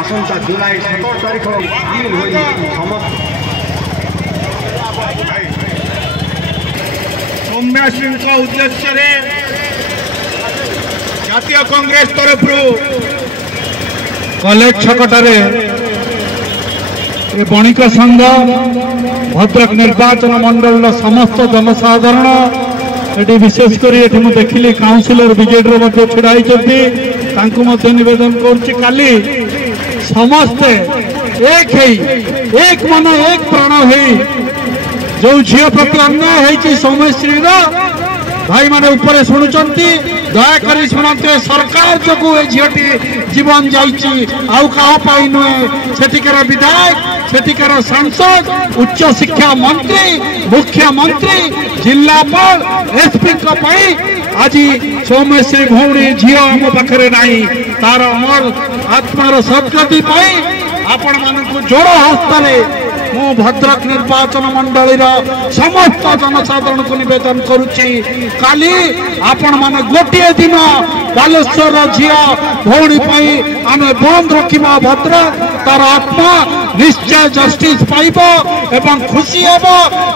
आसंता जुलाई 17 तारीख सामिल हो सौम्याश्री उद्देश्य जातीय कांग्रेस तरफ कलेज छकटारे बणिक संघ भद्रक निर्वाचन मंडल समस्त जनसाधारण ये विशेषकर ये देखिली काउंसिलर विजेडी छिड़ाई नवेदन करी समस्ते एक मन एक प्राण हो जो झील प्रति अन्याय है सौम्यश्री भाई माने ऊपर शुणुंट दयाक शुणुते सरकार जो झीटी जीवन जाई नुहे सेठिकार विधायक सेठिकार सांसद उच्च शिक्षा मंत्री मुख्यमंत्री जिलापाल एसपी आज सौम्यश्री भौणी झी आम पाखे ना तार अमर आत्मार सद्गति आपण मानक जोड़ हस्ते मु भद्रक निर्वाचन मंडल समस्त जनसाधारण को निवेदन करुच्ची काली आपण माने गोटे दिन बालेश्वर झील भौणी आम बंद रखा भद्रक तार आत्मा निश्चय जस्टिस पाइब एवं खुशी हेब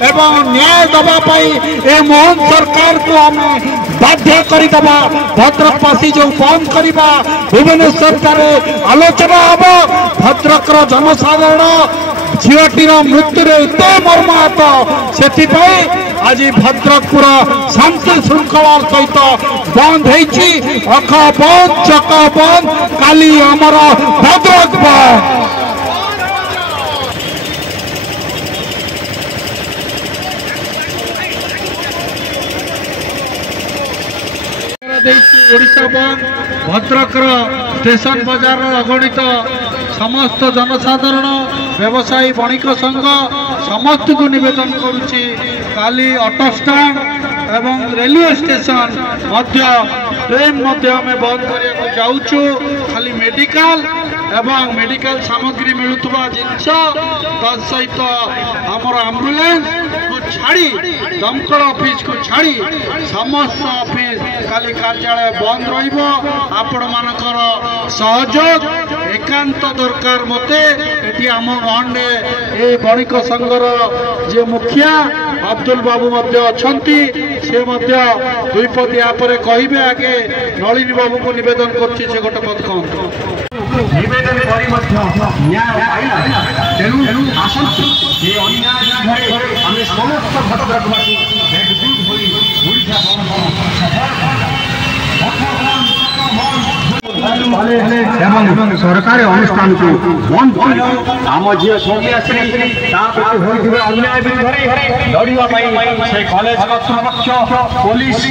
एवं न्याय दवाई ए मोहन सरकार को आम बाध्य करदबा भद्रकवासी जो बंद करवा भुवनेश्वर आलोचना हम भद्रक जनसाधारण झीटीर मृत्यु एत मर्माहत से आज भद्रक पूरा शांति श्रृंखला सहित बंद अख बंद चक बंद काली आमर भद्रक बंद ओडिशा बंद भद्रक स्टेशन बाजार अगणित समस्त जनसाधारण व्यवसायी बणिक संघ समस्त को निवेदन करुच्ची काली ऑटो स्टैंड एवं रेलवे स्टेशन ट्रेन आम बंद करने जाऊँ खाली मेडिकल एवं मेडिकल सामग्री मिलुवा जिनस तसहित आमर एम्बुलेंस को छाड़ी दमकल ऑफिस को छाड़ी समस्त ऑफिस काली कार्यालय बंद आपण मानकर सहयोग एकांत दरकार मते एटी आम वांडे ए बणिक संघर जे मुखिया अब्दुल बाबू अच्छी से दुई पद यापर कहे आगे नलिनी बाबू को निवेदन करछि से गोटे पद कहतु निवेदन आसंतु समस्त भद्रकवासी सरकारी अनुष्ठान को बंद कर आम झी सौम्यश्री अन्याय विरुद्ध लड़ाई कॉलेज पुलिस